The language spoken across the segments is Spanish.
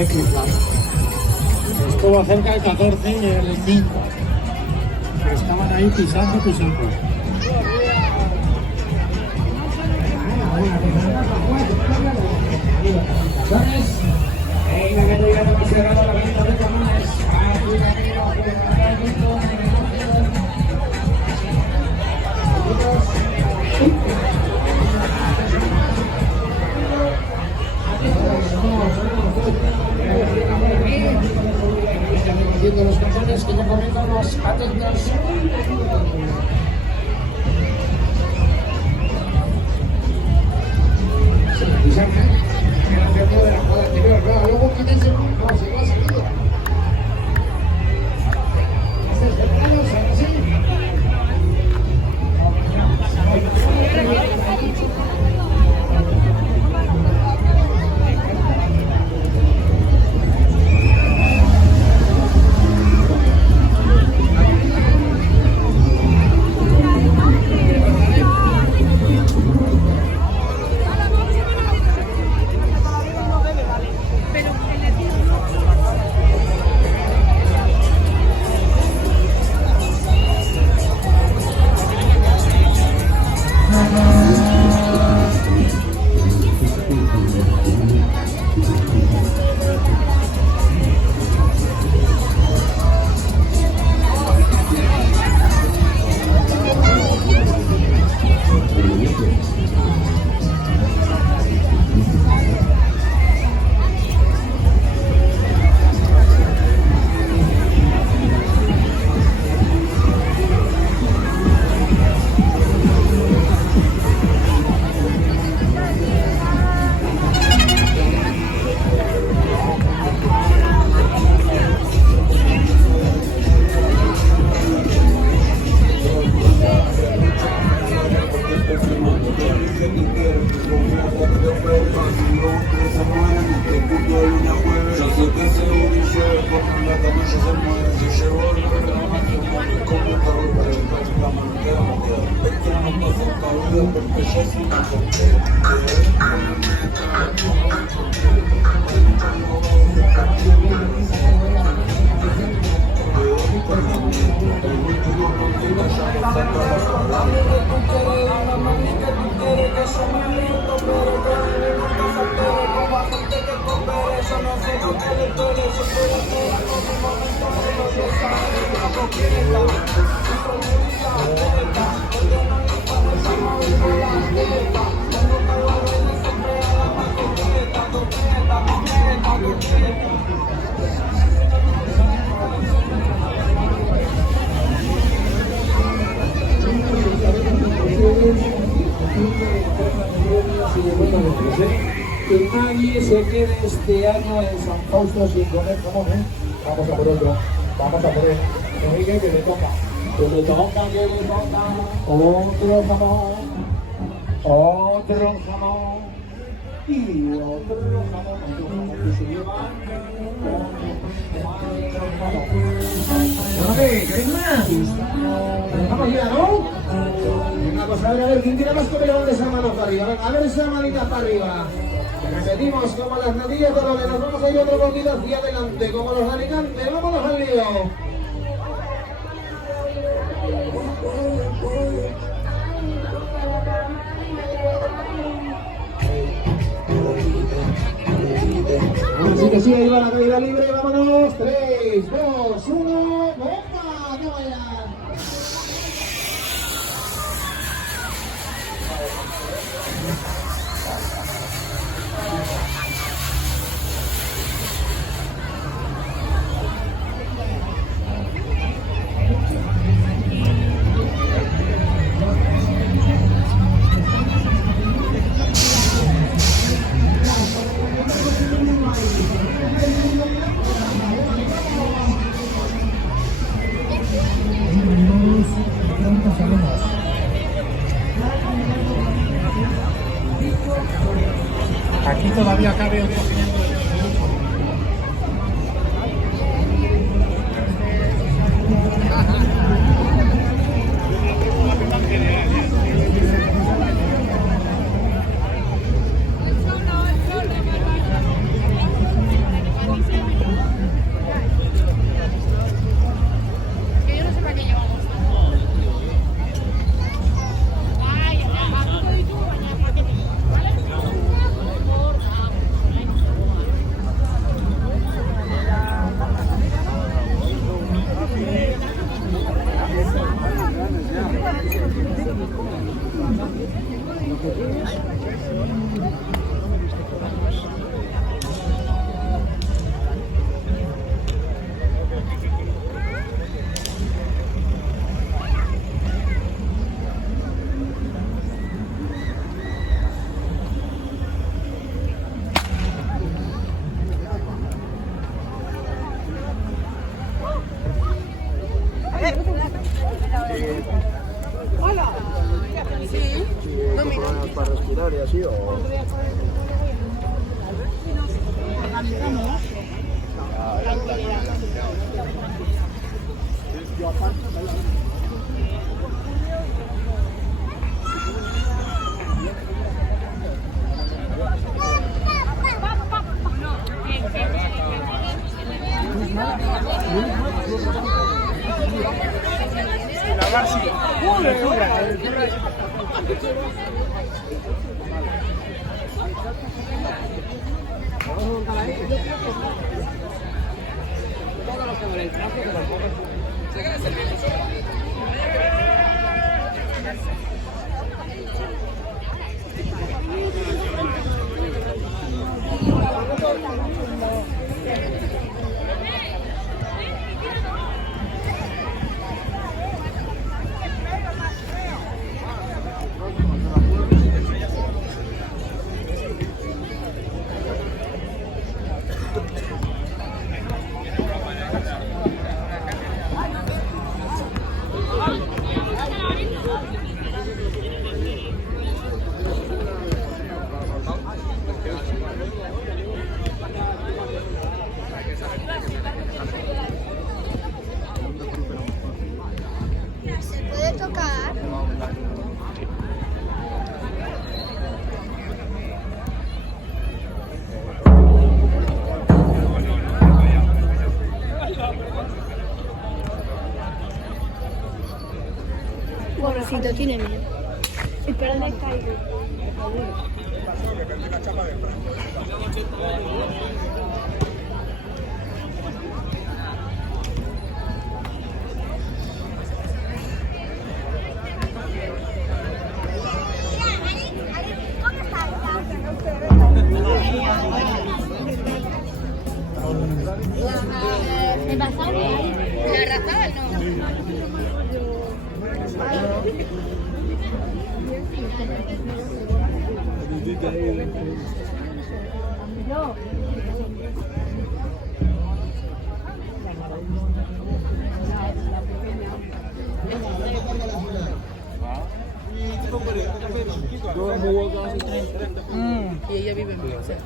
X, estuvo cerca el 14 y el 5, que estaban ahí pisando. Venga, que te gana más cerrado la venta de camiones. Haciendo los camiones que ya comienzan los atentos. Sí, pisando. De la jugada anterior, claro, luego quítense, no, se va seguido. Este es de plano, ¿sabes? Sí. Que nadie se quede este año en San Fausto sin comer jamón, ¿eh? Vamos a por otro, vamos a por él. Enrique, que le toca, que le toca, que le toca. Otro jamón y otro jamón que se lleva. ¿Qué más? Vamos ya, ¿no? Venga, pues a ver, ¿quién tiene más comilón de esa mano para arriba? Venga, a ver esa manita para arriba. Repetimos, como las natillas de los que nos vamos a ir otro poquito hacia adelante, como los alicantes, vámonos al lío. Así que sí, ahí va la caída libre, vámonos, 3, 2, 1, ¡venga! ¡Que vaya! Aquí todavía cabe otro. Hola. Sí. No, mira. ¿Problemas para respirar y así o...? ¿Se puede tocar? Pobrecito, tiene miedo. Espera, me caigo. ¿Me pasa? ¿La raza no? No. Y ella vive en Valencia.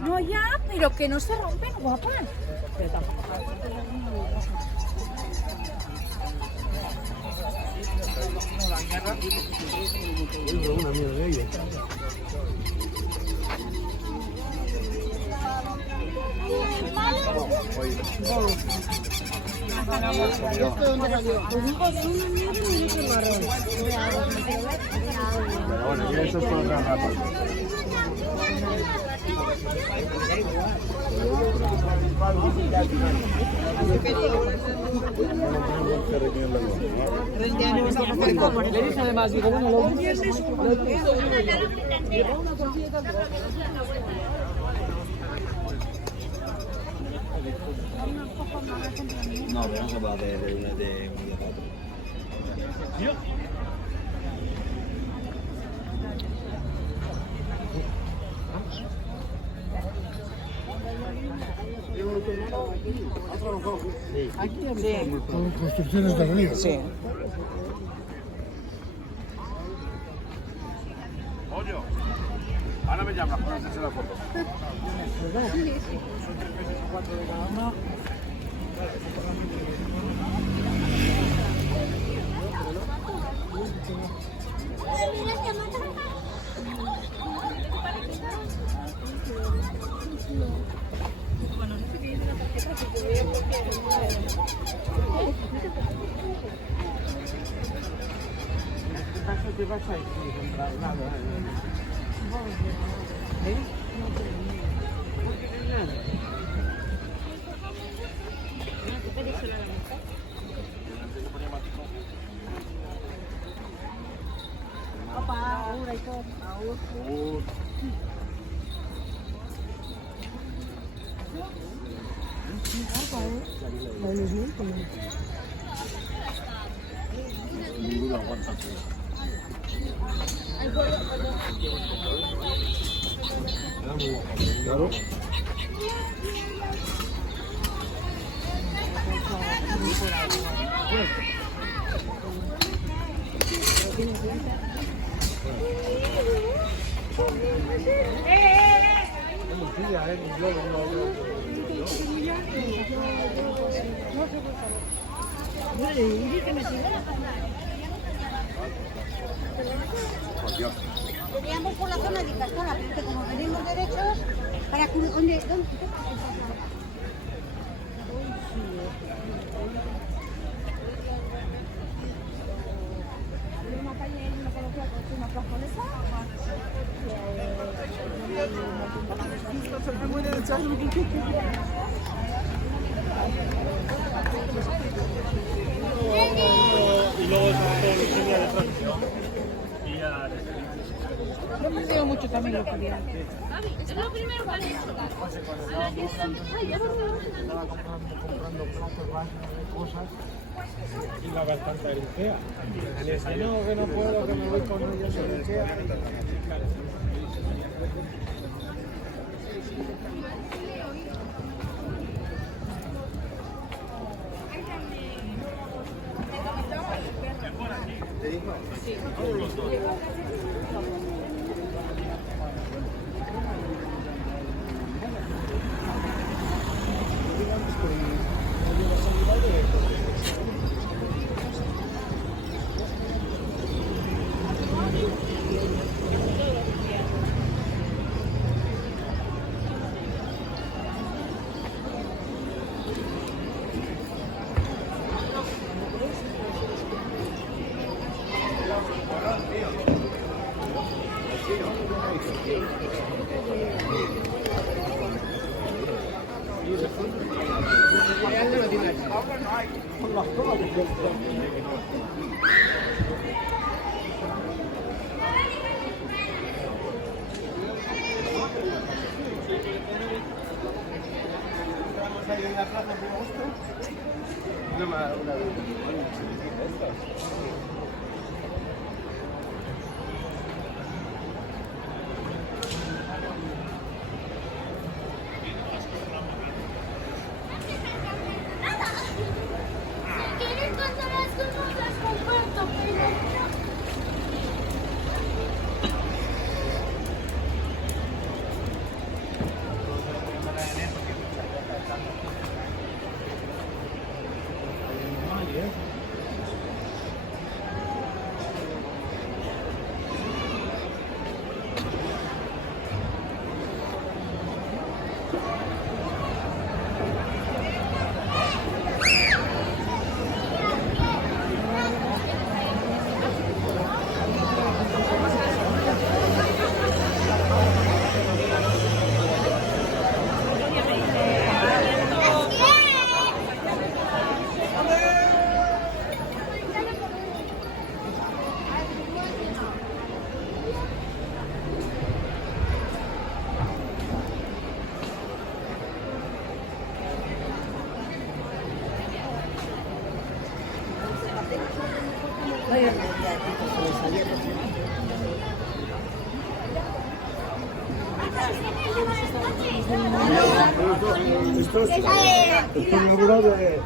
No, ya, pero que no se rompen, guapa. Una mierda de ella. ¿Esto dónde salió? Pero bueno, ya eso es por otra rata. Le dice además, digo, bueno, lo viernes No, pero no se va de Con construcciones de río. Sí. Ahora me llamas para hacerse la foto. ¿Qué pasa ahí? Opa, ahora y todo. Ninguno aguanta. Claro. Veníamos por la zona de Castola, pero que como venimos derechos, para que ¿dónde? Y luego es todo de transición. Y ya. Yo me veo mucho también lo que había. Es lo primero que han hecho. Estaba comprando platos, vasos de cosas. Y la bastante europea. No, que no puedo, que me voy con ellos en Ikea. Claro. ¿Quieres pasar las cosas? Las comparto, pero... Esto es un libro de...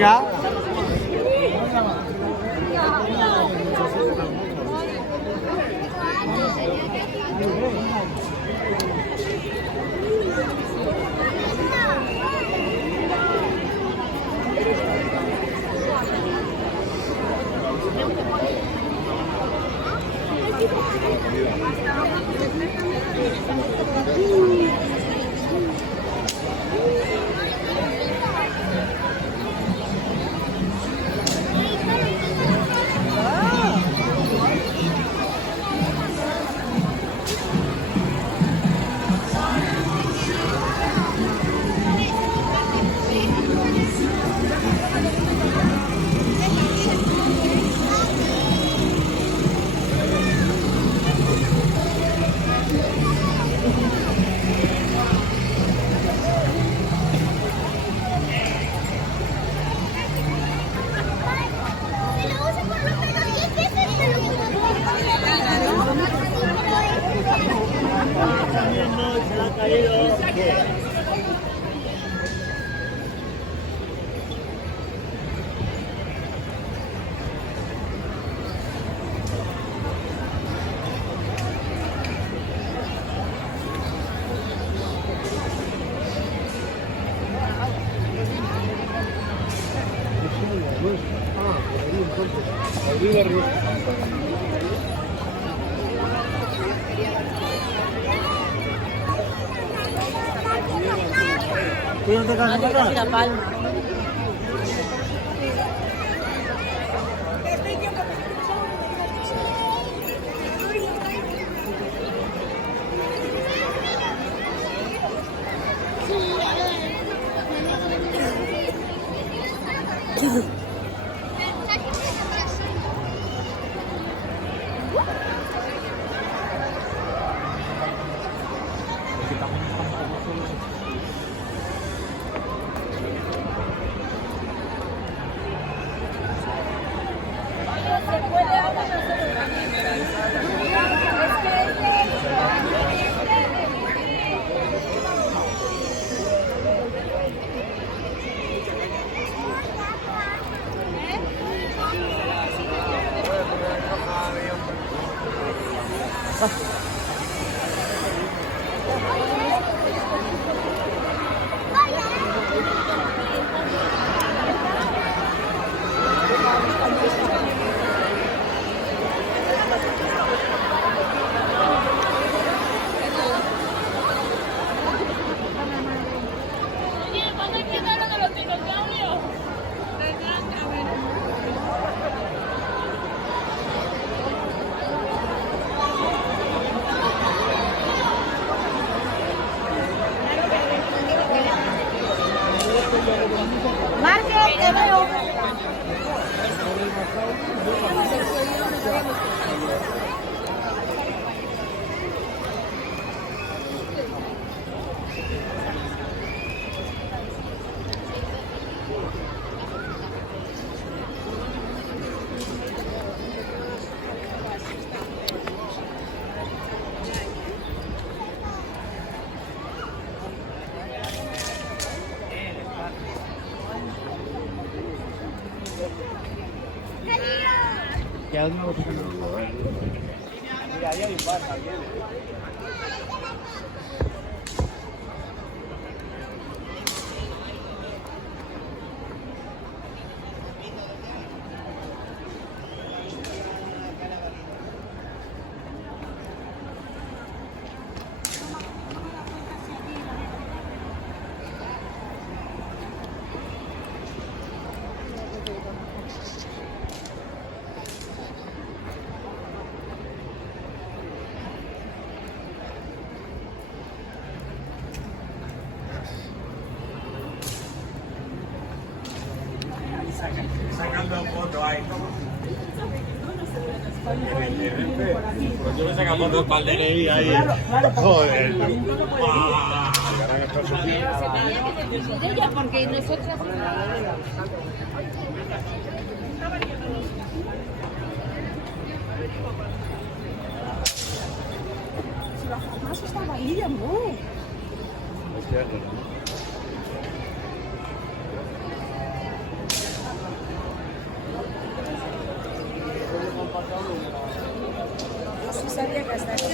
Venga. La palma. Oye, ¿cuándo empezaron a los dinosaurios? Marque, te veo. Mira, ahí hay un bar también. Sacando fotos ahí. Pues yo me saco fotos para el DNI ahí. Joder. Porque nosotros... sabía que hasta aquí.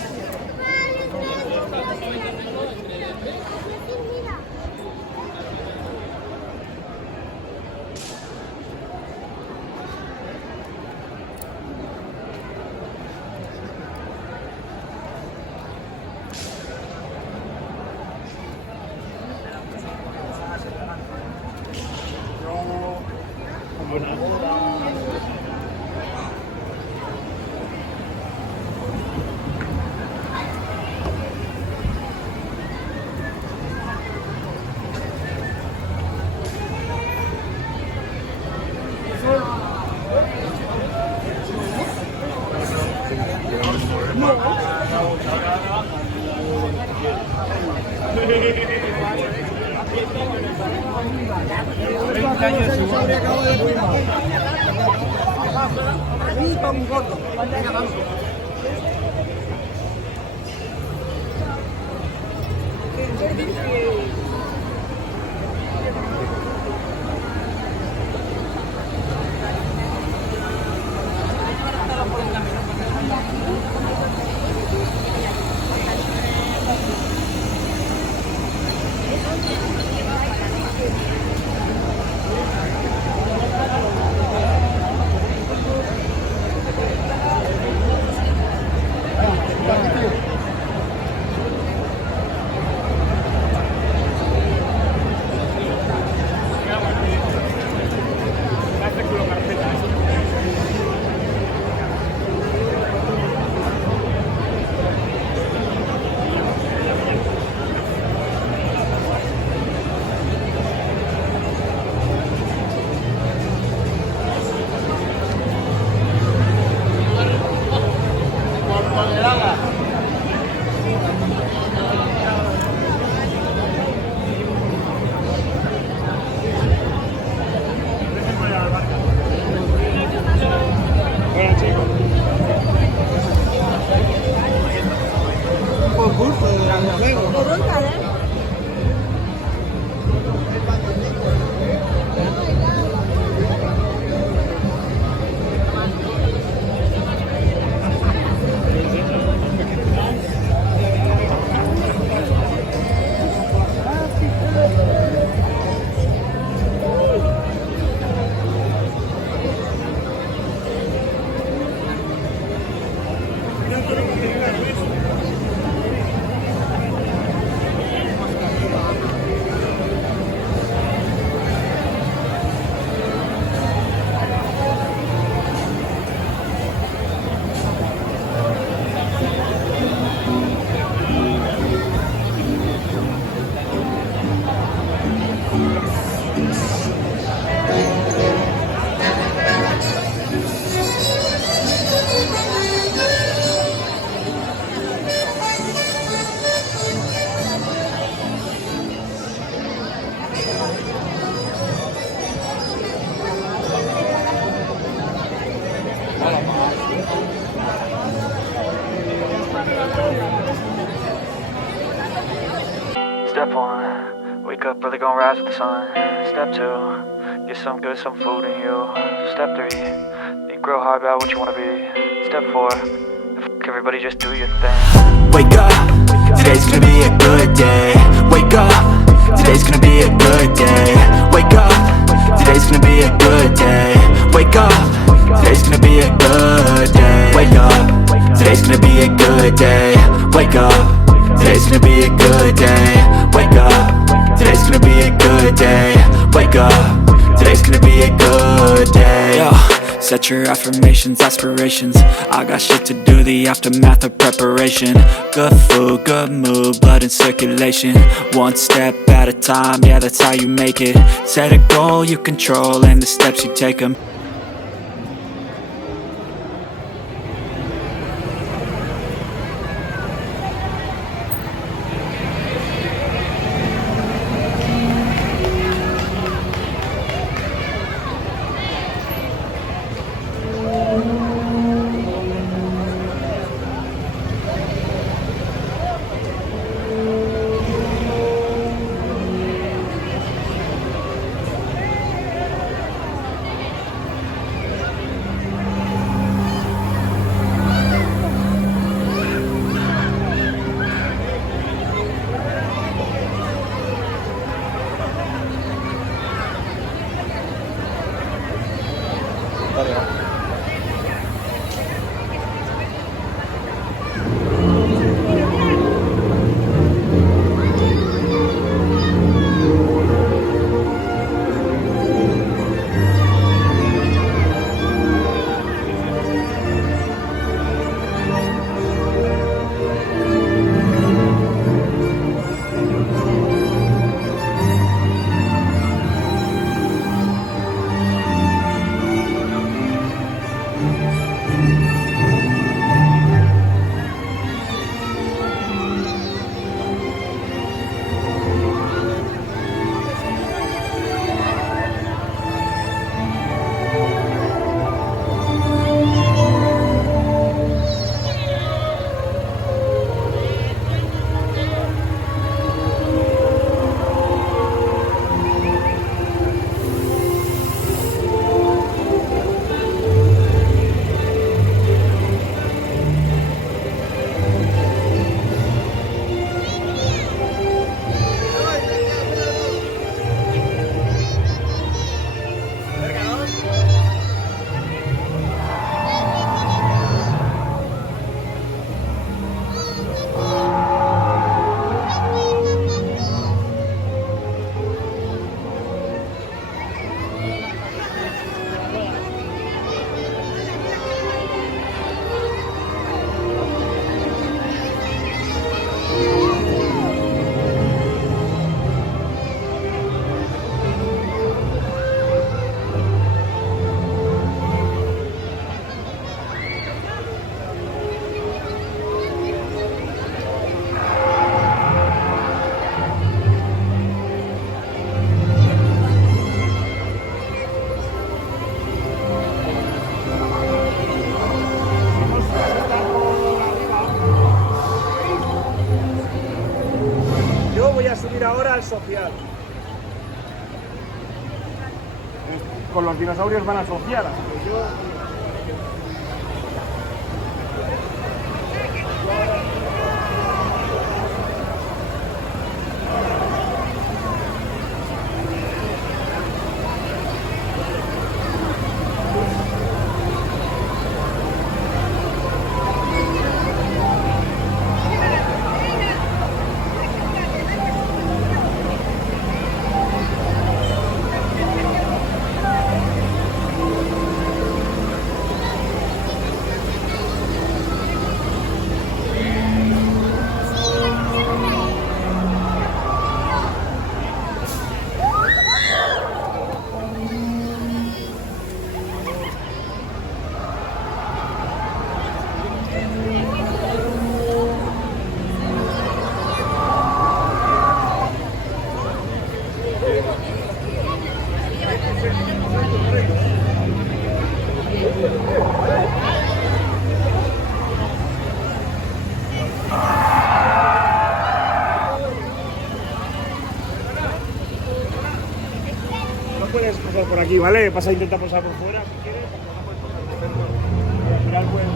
Step one, wake up early, gonna rise with the sun. Step two, get some good, some food in you. Step three, think real hard about what you wanna be. Step four, f everybody, just do your thing. Wake up, today's gonna be a good day. Wake up, today's gonna be a good day. Wake up, today's gonna be a good day. Wake up, today's gonna be a good day. Wake up, today's gonna be a good day. Wake up, today's gonna be a good day. Wake up, today's gonna be a good day. Wake up, today's gonna be a good day. Yo, set your affirmations, aspirations. I got shit to do, the aftermath of preparation. Good food, good mood, blood in circulation. One step at a time, yeah, that's how you make it. Set a goal you control and the steps you take 'em. Capital social. Con los dinosaurios van asociadas. No puedes pasar por aquí, ¿vale? Pasa a intentar pasar por fuera si quieres. Y al final pues...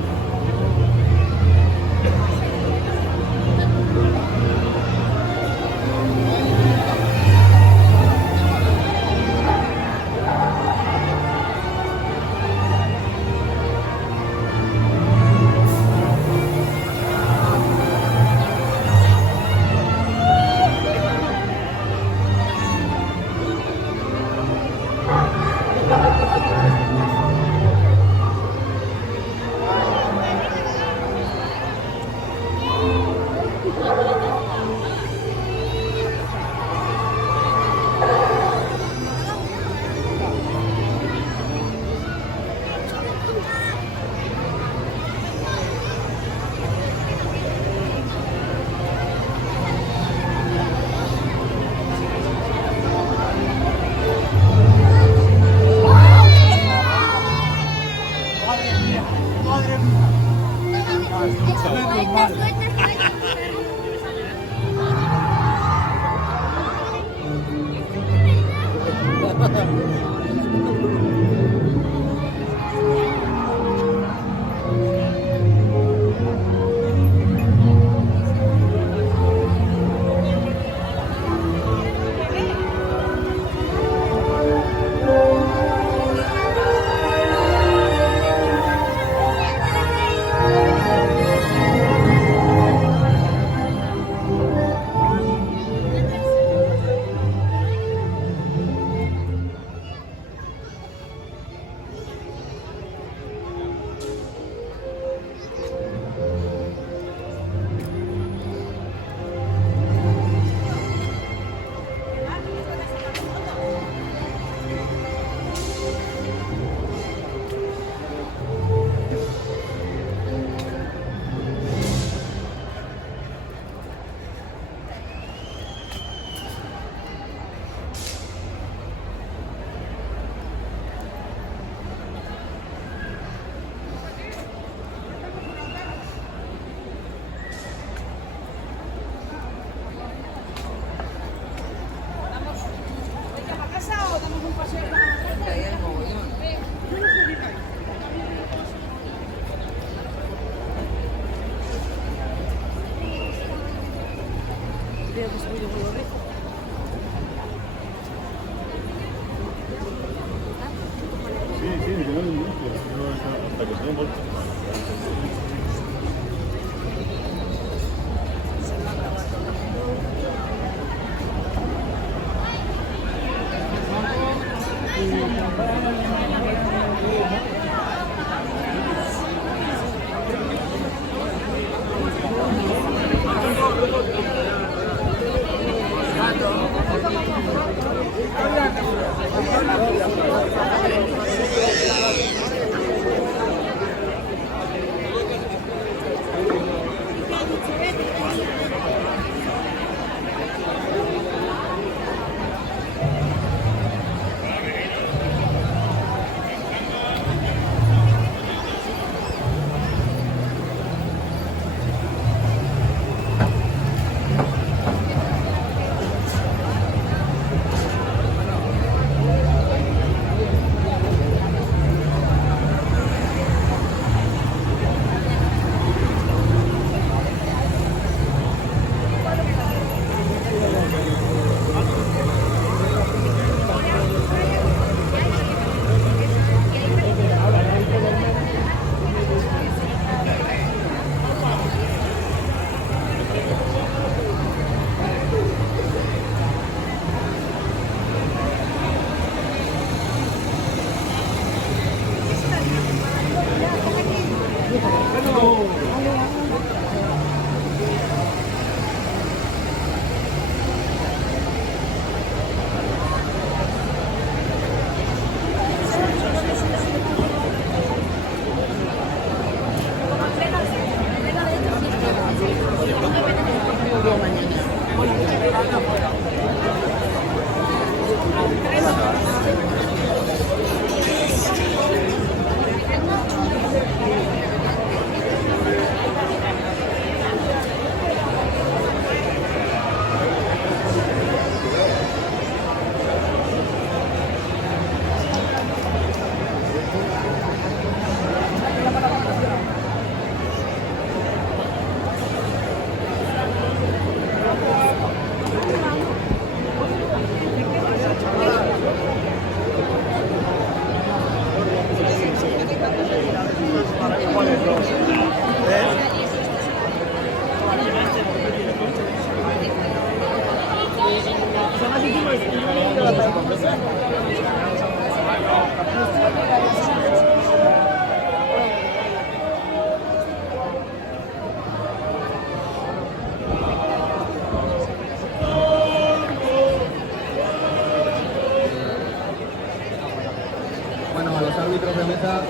árbitros de mesa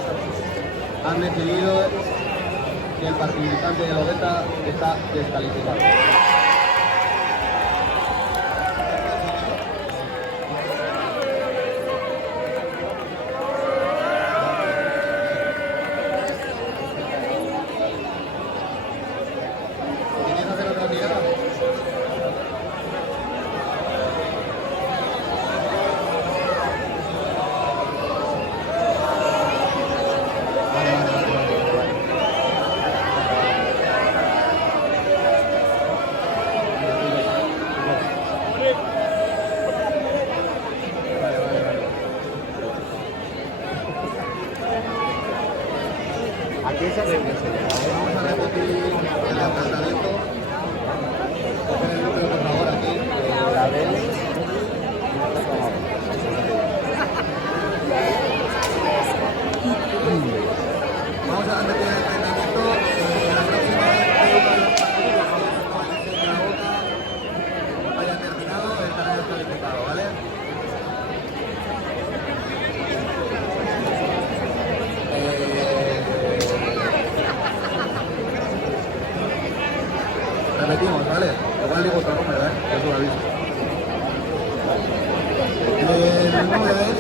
han decidido que el participante de Lobeta está descalificado. ¿Quieres hacer otra tirada? Vamos a repetir el enfrentamiento. Coger el número, por favor, aquí. Vamos a repetir el enfrentamiento. La próxima vez que la boca haya terminado, estará descalificado, ¿vale? Repetimos, ¿vale? Igual digo otro número, eso lo aviso. El número es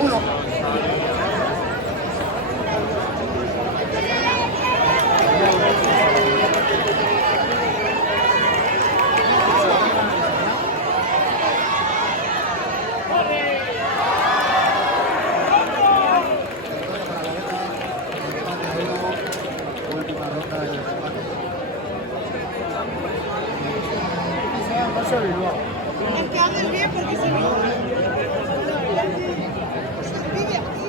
1. Última ronda del empate. Es que hables bien porque si no... Vive aquí.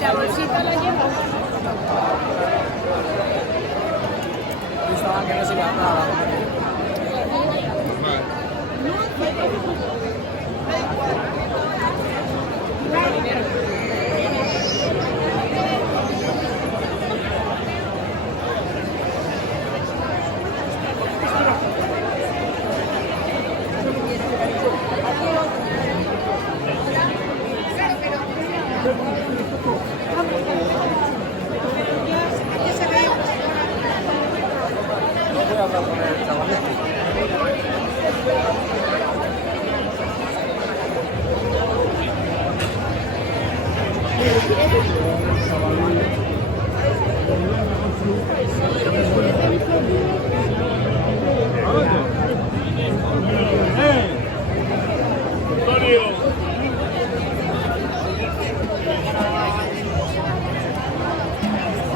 La bolsita la llevas. Pensaban que no se iba a nada. Aquí se ve. Voy a hablar con el chaval.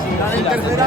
Si gana en tercera,